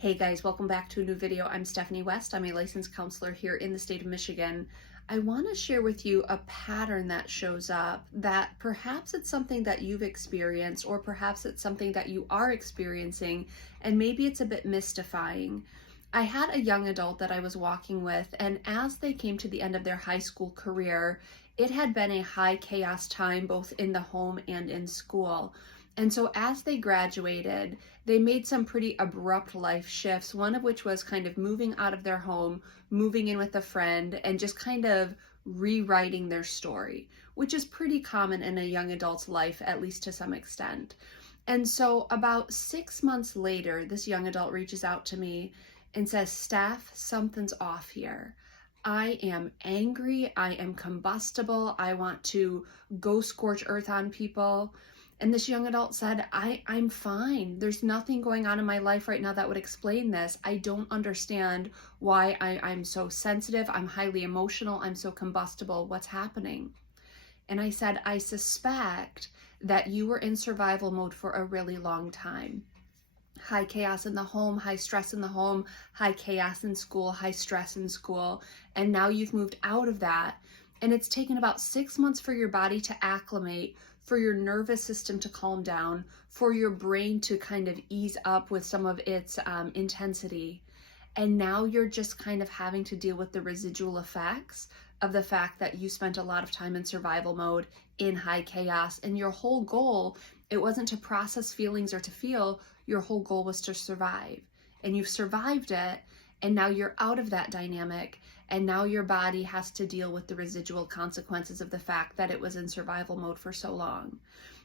Hey guys, welcome back to a new video. I'm Stephanie West. I'm a licensed counselor here in the state of Michigan. I want to share with you a pattern that shows up that perhaps it's something that you've experienced, or perhaps it's something that you are experiencing, and maybe it's a bit mystifying. I had a young adult that I was walking with, and as they came to the end of their high school career, it had been a high chaos time both in the home and in school. And so as they graduated, they made some pretty abrupt life shifts, one of which was kind of moving out of their home, moving in with a friend, and just kind of rewriting their story, which is pretty common in a young adult's life, at least to some extent. And so about 6 months later, this young adult reaches out to me and says, Steph, something's off here. I am angry, I am combustible, I want to go scorch earth on people. And this young adult said, I'm fine. There's nothing going on in my life right now that would explain this. I don't understand why I'm so sensitive. I'm highly emotional. I'm so combustible. What's happening? And I said, I suspect that you were in survival mode for a really long time. High chaos in the home, high stress in the home, high chaos in school, high stress in school. And now you've moved out of that. And it's taken about 6 months for your body to acclimate, for your nervous system to calm down, for your brain to kind of ease up with some of its intensity. And now you're just kind of having to deal with the residual effects of the fact that you spent a lot of time in survival mode, in high chaos. And your whole goal, it wasn't to process feelings or to feel, your whole goal was to survive. And you've survived it, and now you're out of that dynamic, and now your body has to deal with the residual consequences of the fact that it was in survival mode for so long.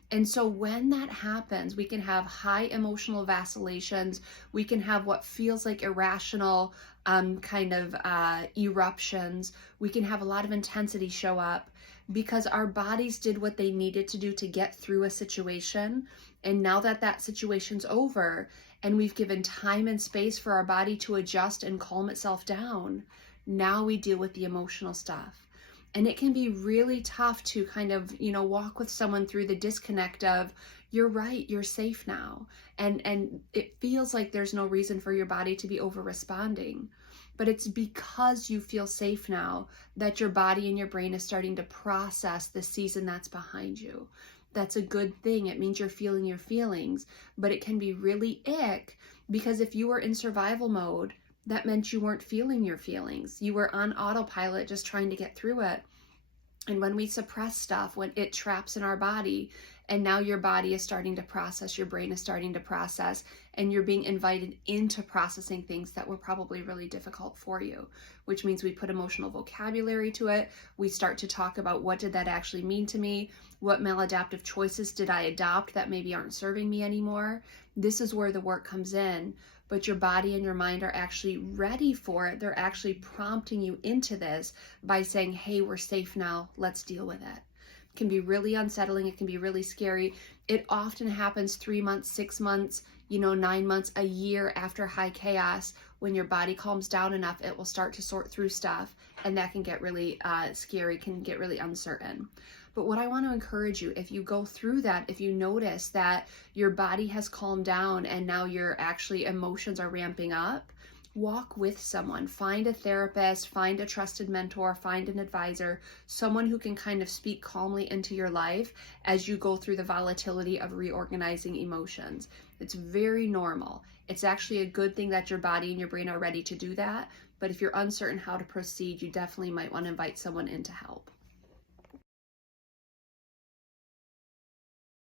And so when that happens, we can have high emotional vacillations. We can have what feels like irrational eruptions. We can have a lot of intensity show up because our bodies did what they needed to do to get through a situation. And now that that situation's over and we've given time and space for our body to adjust and calm itself down, now we deal with the emotional stuff. And it can be really tough to kind of, walk with someone through the disconnect of, you're right, you're safe now. And it feels like there's no reason for your body to be over responding. But it's because you feel safe now that your body and your brain is starting to process the season that's behind you. That's a good thing. It means you're feeling your feelings, but it can be really ick because if you were in survival mode, that meant you weren't feeling your feelings. You were on autopilot just trying to get through it. And when we suppress stuff, when it traps in our body, and now your body is starting to process, your brain is starting to process, and you're being invited into processing things that were probably really difficult for you, which means we put emotional vocabulary to it. We start to talk about, what did that actually mean to me? What maladaptive choices did I adopt that maybe aren't serving me anymore? This is where the work comes in. But your body and your mind are actually ready for it. They're actually prompting you into this by saying, hey, we're safe now. Let's deal with it. It can be really unsettling. It can be really scary. It often happens 3 months, 6 months, 9 months, a year after high chaos. When your body calms down enough, it will start to sort through stuff. And that can get really scary, can get really uncertain. But what I want to encourage you, if you go through that, if you notice that your body has calmed down and now your emotions are ramping up, walk with someone. Find a therapist, find a trusted mentor, find an advisor, someone who can kind of speak calmly into your life as you go through the volatility of reorganizing emotions. It's very normal. It's actually a good thing that your body and your brain are ready to do that. But if you're uncertain how to proceed, you definitely might want to invite someone in to help.